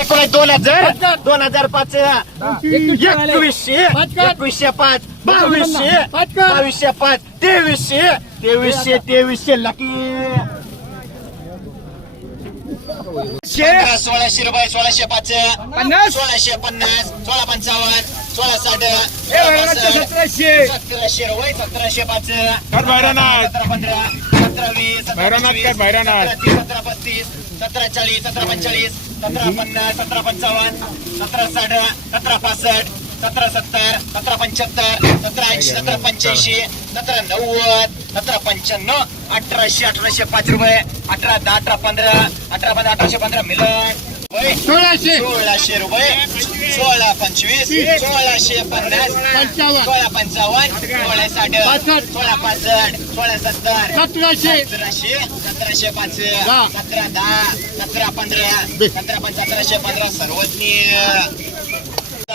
एकोणीस दोन हजार. दोन हजार पाच एकवीसशे एकवीसशे. पाच बावीसशे. बावीसशे पाच. तेवीसशे. तेवीसशे तेवीसशे. लकी सोळाशे रुपये सोळाशे पाच. सोळाशे पन्नास सोळा पंचावन्न सोळा साठ. सतराशे. सतराशे रुपये सतराशे पाच. पंधरा. भैरवनाथ कर भैरवनाथ. सतरा तीस, सतरा पस्तीस सतरा चाळीस सतरा पंचेचाळीस सतरा पन्नास सतरा पंचावन्न सतरा साठ सतरा पासष्ट सतरा सत्तर सतरा पंच्याहत्तर सतरा ऐंशी सतरा पंच्याऐंशी सतरा नव्वद सतरा पंच्याण्णव अठराशे अठराशे पाच रुपये अठरा दहा अठरा पंधरा अठरा पंधरा अठराशे पंधरा मिलन. सोळाशे. सोळाशे रुपये. सोळा पंचवीस. सोळाशे पन्नास. सोळा पंचावन्न. सोळा साठ. सोळा पासष्ट. सोळा सत्तर. सतराशे. सतराशे. सतराशे पाच. सतरा दहा. सतरा पंधरा. सतरा पंच सतराशे पंधरा सर्वज्ञ.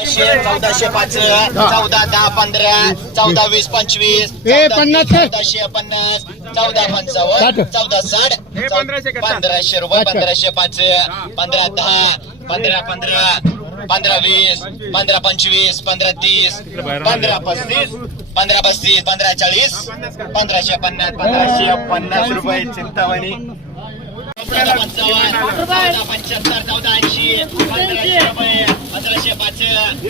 चौदाशे चौदाशे पाच चौदा दहा पंधरा चौदा वीस पंचवीस. चौदाशे पन्नास चौदा पंचावन्न. चौदा साठ हे पंधराशे रुपये. पंधराशे पाच पंधरा दहा पंधरा पंधरा पंधरा वीस पंधरा पंचवीस पंधरा तीस पंधरा पस्तीस पंधरा पस्तीस पंधरा चाळीस पंधराशे पन्नास पंधराशे पन्नास रुपये चौदा पंच्याहत्तर चौदा ऐंशी पंधराशे रुपये पंधराशे पाच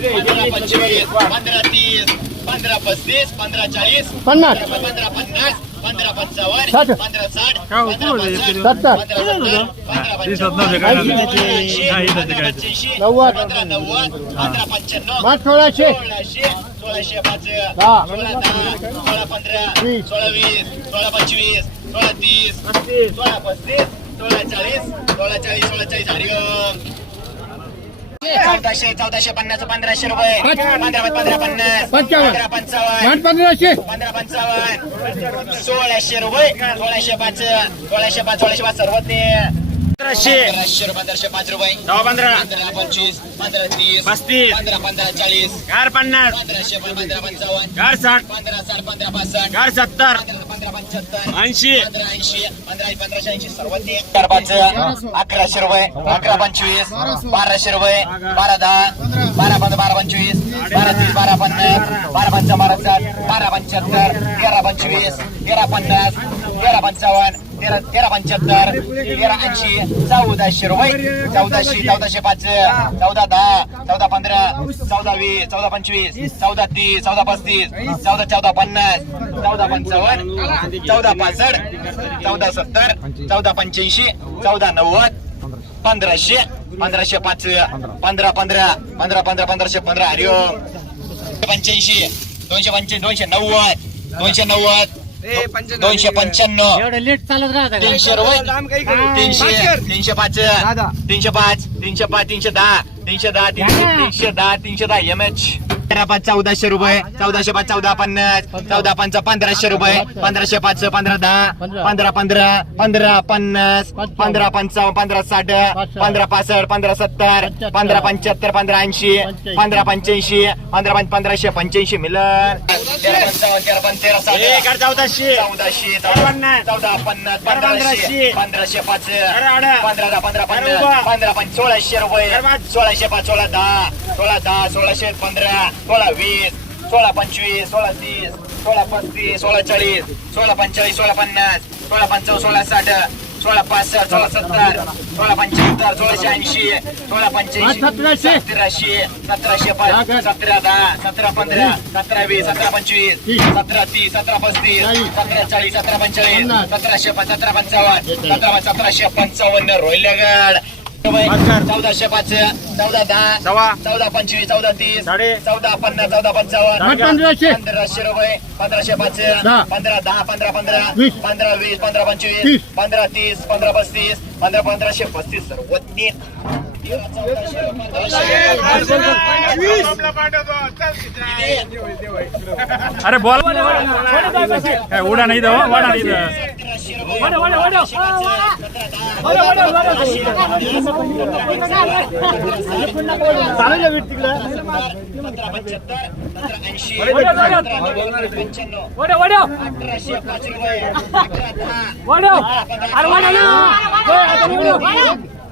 पंधरा पंचवीस पंधरा तीस पंधरा पस्तीस पंधरा चाळीस पन्नास. पंधरा पन्नास पंधरा पंचावन्न. पंधरा साठ पंधरा. पंधरा नव्वद. पंधरा पंच्याण्णव सोळाशे सोळाशे सोळाशे पाच. सोळा दहा सोळा पंधरा. सोळा वीस सोळा पंचवीस सोळा तीस सोळा पस्तीस सोळा चाळीस सोळा चाळीस सोळा चाळीस हरिओम चौदाशे चौदाशे पन्नास पंधराशे रुपये. पंधरा पंधरा पन्नास. पंधरा पंचावन्न. पंधराशे. पंधरा पंचावन्न. सोळाशे रुपये. सोळाशे पाच सोळाशे पाच सोळाशे पाच. सर्वज्ञ. पंधराशे. पाच रुपये. पंधरा. पंचवीस पंधरा तीस. पस्तीस. पंधरा पंधरा चाळीस. चार पन्नास. पंधराशे पंधरा पंचावन्न. चार साठ. पंधरा साठ पंधरा पासष्ट. चार सत्तर. पंधरा पंच्याहत्तर. ऐंशी. पंधरा ऐंशी. पंधरा पंधराशे ऐंशी चार पाच अकराशे रुपये. अकरा पंचवीस. बाराशे रुपये. बारा दहा. बारा पंधरा बारा पंचवीस. बारा तीस बारा पन्नास. बारा पंचा बारा साठ. बारा पंच्याहत्तर. तेरा पंचवीस. तेरा पन्नास. तेरा पंचावन्न. तेरा तेरा पंच्याहत्तर तेरा ऐंशी चौदाशे रुपये. चौदाशे चौदाशे पाच चौदा दहा चौदा पंधरा चौदा वीस चौदा पंचवीस चौदा तीस चौदा पस्तीस चौदा चौदा पन्नास चौदा पंचावन्न चौदा पासष्ट चौदा सत्तर चौदा पंच्याऐंशी चौदा नव्वद पंधराशे पंधराशे पाच पंधरा पंधरा पंधरा पंधरा पंधराशे पंधरा. हरिओम. पंच्याऐंशी दोनशे पंच्याऐंशी दोनशे नव्वद दोनशे नव्वद दोनशे पंच्याण्णव. एवढं लेट चालत राहता? तीनशे रुपये. तीनशे तीनशे पाच. तीनशे पाच तीनशे पाच तीनशे दहा तीनशे दहा तीनशे तीनशे दहा तीनशे दहा एम एच तेरा पाच चौदाशे रुपये. चौदाशे पाच चौदा पन्नास. चौदा पंच पंधराशे रुपये. पंधराशे पाच पंधरा दहा. पंधरा पंधरा पंधरा पन्नास. पंधरा पंचावन्न पंधरा साठ. पंधरा पासष्ट पंधरा सत्तर. पंधरा पंच्याहत्तर पंधरा ऐंशी. पंधरा पंच्याऐंशी. पंधरा पंच पंधराशे पंच्याऐंशी मिलन. चौदाशे. चौदाशे चौदा पन्नास. पंधराशे. पंधराशे. पाच. पंधरा दहा पंधरा पंधरा पंच सोळाशे रुपये. सोळाशे पाच सोळा दहा. सोळा दहा सोळाशे पंधरा. सोळा वीस सोळा पंचवीस सोळा तीस सोळा पस्तीस सोळा चाळीस सोळा पंचेचाळीस सोळा पन्नास सोळा पंचावन्न सोळा साठ सोळा पासष्ट सोळा सत्तर सोळा पंच्याहत्तर सोळाशे ऐंशी सोळा पंच्याऐंशी सतराशे. सतराशे पाच सतरा दहा सतरा पंधरा सतरा वीस सतरा पंचवीस सतरा तीस सतरा पस्तीस. सतरा चाळीस सतरा पंचेचाळीस. सतराशे सतरा पंचावन्न सतरा सतराशे पंचावन्न रोहिल्यागड चौदाशे पाच चौदा दहा सव्वा. चौदा पंचवीस चौदा तीस साडे. चौदा पन्नास चौदा पंचावन्न. पंधराशे पंधराशे रुपये पंधराशे पाच. पंधरा दहा पंधरा पंधरा. पंधरा वीस पंधरा पंचवीस. पंधरा तीस पंधरा पस्तीस पंधरा पंधराशे पस्तीस तेरा चौदाशे, पंधराशे, अरे बोल काय उडा नाही दवा वाडा नाही दवा.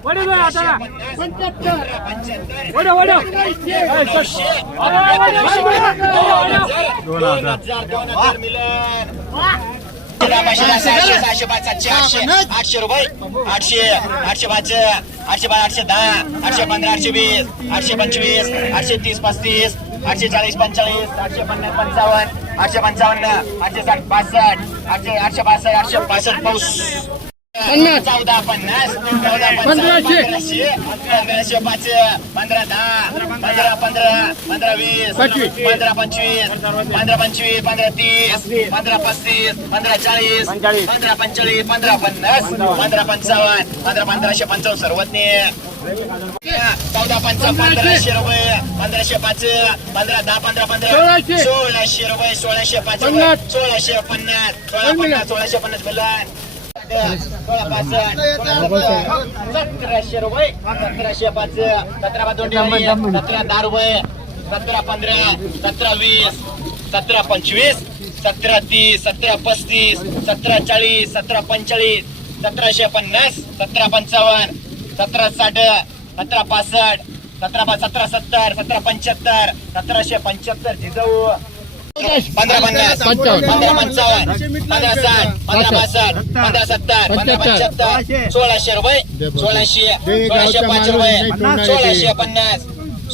वडे गो आता. पंच्याहत्तर. वडे वडे. ए, चल. अरे, वडे, वडे, वडे. दोन हजार. दोन हजार. मिलन सहाशे सहाशे पाच सातशे आठशे आठशे रुपये. आठशे आठशे पाच आठशे पाच आठशे दहा आठशे पंधरा आठशे वीस आठशे पंचवीस आठशे तीस पस्तीस आठशे चाळीस पंचेचाळीस आठशे पन्नास पंचावन्न आठशे पंचावन्न आठशे साठ पासष्ट आठशे आठशे बासष्ट आठशे पासष्ट पाऊस. चौदा पन्नास. चौदा पंधराशे. पंधराशे. पाच पंधरा दहा. पंधरा पंधरा. पंधरा वीस. पंधरा पंचवीस. पंधरा पंचवीस. पंधरा तीस. पंधरा पस्तीस. पंधरा चाळीस. पंधरा पंचेचाळीस. पंधरा पन्नास. पंधरा पंचावन्न. पंधरा पंधराशे पंचावन्न. सर्वज्ञ. चौदा पंचा पंधराशे रुपये. पंधराशे पाच पंधरा दहा पंधरा पंधरा. सोळाशे. रुपये सोळाशे पाच सोळाशे पन्नास. सोळा पन्नास सोळाशे पन्नास पाच सतराशे रुपये सतराशे पाच सतरा पाच दोन सतरा दहा रुपये सतरा पंधरा सतरा वीस सतरा पंचवीस सतरा तीस सतरा पस्तीस सतरा चाळीस सतरा पंचेचाळीस सतराशे पन्नास सतरा पंचावन्न सतरा साठ सतरा पासष्ट सतरा पाच सतरा सत्तर सतरा पंच्याहत्तर सतराशे पंच्याहत्तर जिजाऊ पंधरा पन्नास. पंधरा पंचावन्न. पंधरा साठ. पंधरा पासष्ट पंधरा सत्तर. पंधरा पंच्याहत्तर सोळाशे रुपये. सोळाशे. सोळाशे पाच रुपये. सोळाशे पन्नास.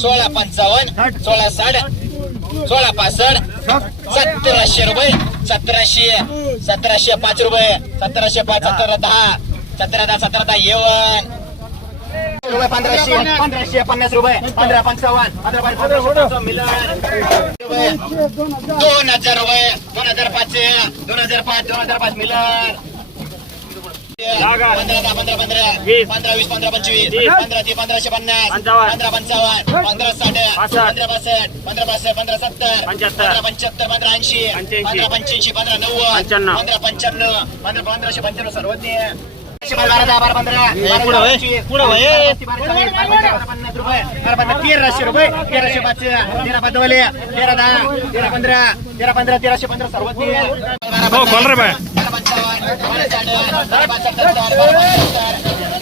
सोळा पंचावन्न. सोळा साठ. सोळा पासष्ट. सतराशे रुपये. सतराशे. सतराशे पाच रुपये. सतराशे पाच सतरा दहा. सतरा दहा सतरा दहा. येवन. रुपये पंधराशे. पंधराशे पन्नास रुपये. पंधरा पंचावन्न. पंधरा पंधराशे मिलन रुपये. दोन हजार रुपये. दोन हजार पाच दोन हजार पाच दोन हजार पाच मिलन पंधरा दहा पंधरा पंधरा. पंधरा वीस पंधरा पंचवीस. पंधरा तीस पंधराशे पन्नास. पंधरा पंचावन्न. पंधरा साठ. पंधरा पासष्ट. पंधरा पासष्ट पंधरा सत्तर. पंधरा पंच्याहत्तर पंधरा ऐंशी. पंधरा पंच्याऐंशी पंधरा नव्वद. पंधरा पंच्याण्णव. पंधरा पंधराशे पंच्याण्णव. सर्वज्ञ. बारा दहा बारा पंधरा. तेराशे रुपये. तेराशे पाच तेरा पाच वाले. तेरा दहा तेरा पंधरा तेरा पंधरा तेराशे पंधरा सर्वज्ञ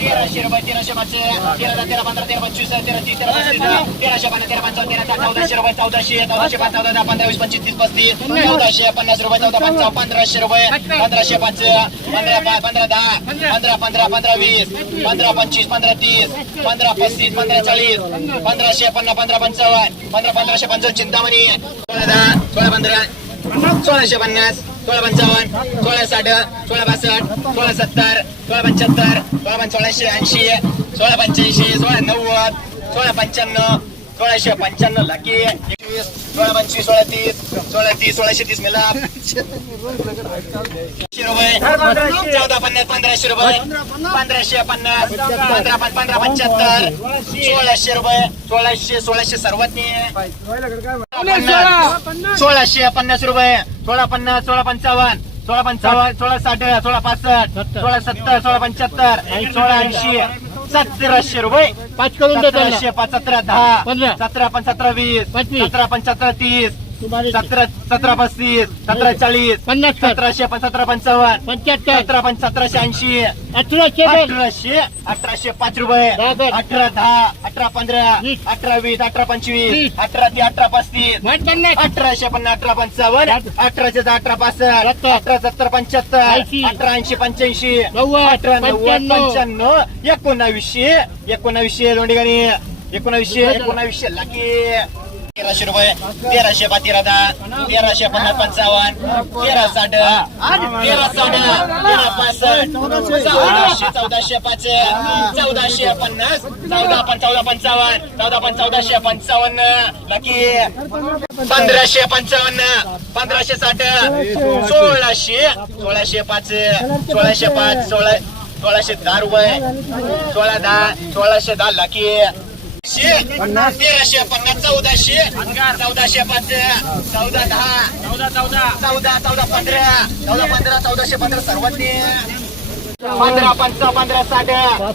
तेराशे रुपये तेराशे पाच तेरा दहा तेरा पंधरा तेरा पंचवीस तेरा तीस तेरा पस्तीस तेराशे पन्नास तेरा पंचावन्न तेरा साठ चौदाशे रुपये चौदाशे चौदाशे पाच चौदा दहा पंधरा वीस पंचवीस तीस पस्तीस चौदाशे पन्नास रुपये चौदा पंचावन्न पंधराशे रुपये पंधराशे पाच पंधरा पाच पंधरा दहा पंधरा पंधरा पंधरा वीस पंधरा पंचवीस पंधरा तीस पंधरा पस्तीस पंधरा चाळीस पंधराशे पन्नास पंधरा पंचावन्न पंधरा पंधराशे पंचावन्न चिंतामणी सोळा दहा सोळा पंधरा सोळाशे पन्नास. सोळा पंचावन्न सोळा साठ सोळा बासष्ट सोळा सत्तर सोळा पंच्याहत्तर सोळा पण सोळाशे ऐंशी सोळा पंच्याऐंशी सोळा नव्वद सोळा पंच्याण्णव सोळाशे पंच्याण्णव लाखी सोळा पंचवीस सोळा तीस सोळा तीस सोळाशे तीस मिला. चौदा पन्नास पंधराशे रुपये. पंधराशे पन्नास पंधरा पाच पंधरा पंच्याहत्तर. सोळाशे रुपये. सोळाशे सोळाशे सर्वात सोळाशे पन्नास रुपये. सोळा पन्नास सोळा पंचावन्न. सोळा पंचावन्न सोळा साठ सोळा पासष्ट. सोळा सत्तर सोळा पंच्याहत्तर. सोळा ऐंशी. सतराशे रुपये पाच करून. सतराशे पाच सतरा दहा पंधरा. सतरा पण सतरा वीस पंचवीस. सतरा पण सतरा तीस सतरा सतरा पस्तीस सतरा चाळीस पन्नास. सतराशे सतरा पंचावन्न पंच्याहत्तर सतरा पण सतराशे ऐंशी अठराशे दोन. अठराशे अठराशे पाच रुपये. अठरा दहा अठरा पंधरा. अठरा वीस अठरा पंचवीस वीस. अठरा ते अठरा पस्तीस अठराशे पन्नास अठरा पंचावन्न अठराशे अठरा पासष्ट. अठरा सत्तर पंच्याहत्तर. अठरा ऐंशी पंच्याऐंशी नव्वद. अठरा नव्वद पंच्याण्णव. एकोणावीसशे एकोणावीसशे लोंढिगाणी एकोणावीसशे एकोणावीसशे लाखी तेराशे रुपये तेराशे बा तेरा दहा तेराशे पन्नास पंचावन्न तेरा साठ तेरा साठ तेरा पासष्ट चौदाशे चौदाशे पाच चौदाशे पन्नास चौदा पण चौदा पंचावन्न चौदा पण चौदाशे पंचावन्न बाकी पंधराशे पंचावन्न पंधराशे साठ सोळाशे सोळाशे पाच सोळाशे पाच सोळा सोळाशे दहा रुपये सोळा दहा सोळाशे दहा लाखी तेराशे पन्नास. चौदाशे. चौदाशे पाच चौदा दहा. चौदा चौदा. चौदा चौदा पंधरा. चौदा पंधरा चौदाशे पंधरा सर्वांनी. पंधरा पंचा पंधरा साठ.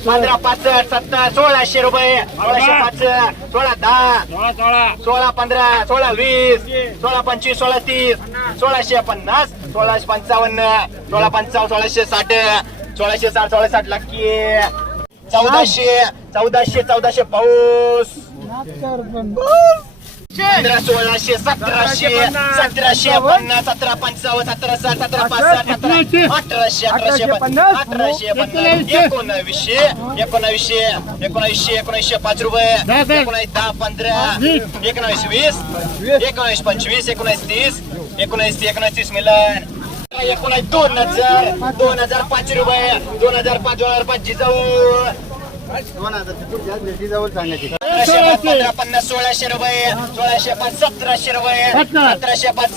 पंधरा पासष्ट सत्तर सोळाशे रुपये. सोळाशे पाच सोळा दहा. सोळा सोळा. सोळा पंधरा सोळा वीस. सोळा पंचवीस सोळा तीस. सोळाशे पन्नास. सोळाशे पंचावन्न. सोळा पंचावन्न सोळाशे साठ. सोळाशे साठ सोळा साठ. लाखी चौदाशे चौदाशे चौदाशे पाऊस. पंधरा सोळाशे सतराशे सतराशे पन्नास सतरा पंचावन्न सतरा साठ सतरा पाच सतरा अठराशे अठराशे पन्नास अठराशे पन्नास एकोणावीसशे. एकोणावीसशे एकोणावीसशे एकोणीसशे पाच रुपये. एकोणावीस दहा पंधरा. एकोणावीस वीस. एकोणावीस पंचवीस एकोणावीस तीस. एकोणावीस तीस एकोणावीस तीस मिलन. एकोणावीस दोन हजार दोन हजार पाचशे रुपये दोन हजार पाच हजार पाचशे जाऊ पन्नास सोळाशे रुपये सोळाशे पाच सतराशे रुपये सतराशे पाच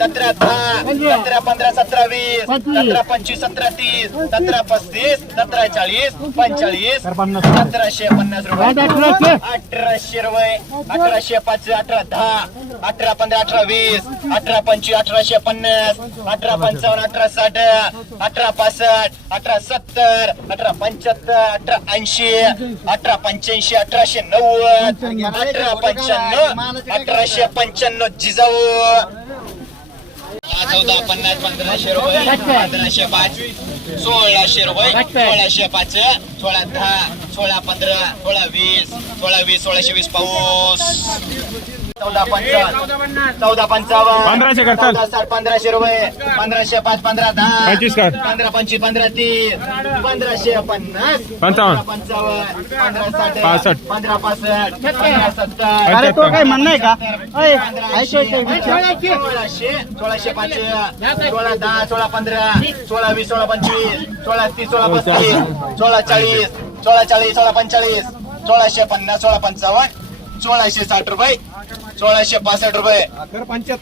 सतरा दहा सतरा पंधरा सतरा वीस सतरा पंचवीस सतरा तीस सतरा पस्तीस सतरा चाळीस पंचाळीस सतराशे पन्नास रुपये. अठराशे रुपये अठराशे पाच अठरा दहा अठरा पंधरा अठरा वीस अठरा पंचवीस अठराशे पन्नास अठरा पंचावन्न अठरा साठ अठरा पासष्ट अठरा सत्तर अठरा पंच्याहत्तर अठरा ऐंशी अठरा पंच्याऐंशी अठराशे नव्वद अठरा पंच्याण्णव अठराशे पंच्याण्णव जिजाऊ. चौदा पन्नास पंधराशे रुपये पंधराशे पाच सोळाशे रुपये सोळाशे पाच सोळा दहा सोळा पंधरा सोळा वीस सोळा वीस सोळाशे वीस पाऊस. चौदा पंचावन्न. चौदा पंचावन्न. पंधराशे कर, चल. चौदा साठ पंधराशे रुपये. पंधराशे पाच पंधरा दहा. पंचवीस कर. पंधरा पंचवीस पंधरा तीस. पंधराशे पन्नास. पंचावन्न. पंधरा पंचावन्न. पंधरा साठ. पासष्ट. पंधरा पासष्ट. पंधरा सत्तर. अरे तो काय म्हणणं आहे का? सोळाशे. सोळाशे पाच सोळा दहा सोळा पंधरा. सोळा वीस सोळा पंचवीस. सोळा तीस सोळा पस्तीस. सोळा चाळीस. सोळा चाळीस सोळा पंचाळीस. सोळाशे पन्नास सोळा पंचावन्न. सोळाशे साठ रुपये. सोळाशे पासष्ट रुपये.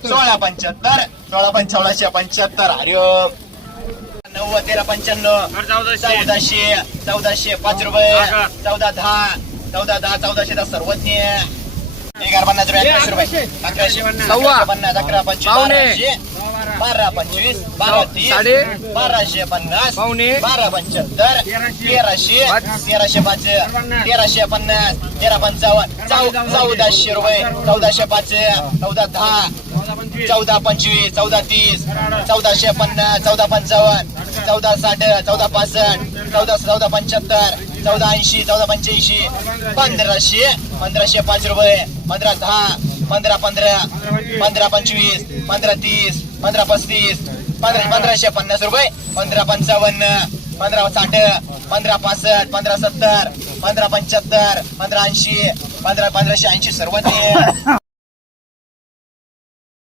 सोळा पंच्याहत्तर सोळा पंचावन्नशे पंच्याहत्तर. हरिओम नव्वद तेरा पंच्याण्णव. चौदाशे. चौदाशे पाच रुपये. चौदा दहा. चौदा दहा चौदाशे दहा सर्वज्ञ. एगार पन्नास रुपये अकराशे रुपये. अकराशे पन्नास. अकरा पंचवीस बारा पंचवीस बारा तीस बाराशे पन्नास बारा पंच्याहत्तर तेराशे. तेराशे पाच. तेराशे पन्नास तेरा पंचावन्न चौ चौदाशे रुपये चौदाशे पाच चौदा दहा चौदा पंचवीस चौदा तीस चौदाशे पन्नास चौदा पंचावन्न चौदा साठ चौदा पासष्ट चौदा चौदा पंच्याहत्तर चौदा ऐंशी चौदा पंच्याऐंशी पंधराशे पंधराशे पाच रुपये पंधरा दहा पंधरा पंधरा पंधरा पंचवीस पंधरा तीस पंधरा पस्तीस पंधरा पंधराशे पन्नास रुपये. पंधरा पंचावन्न पंधरा साठ पंधरा पासष्ट पंधरा सत्तर पंधरा पंच्याहत्तर पंधरा ऐंशी पंधरा पंधराशे ऐंशी सर्व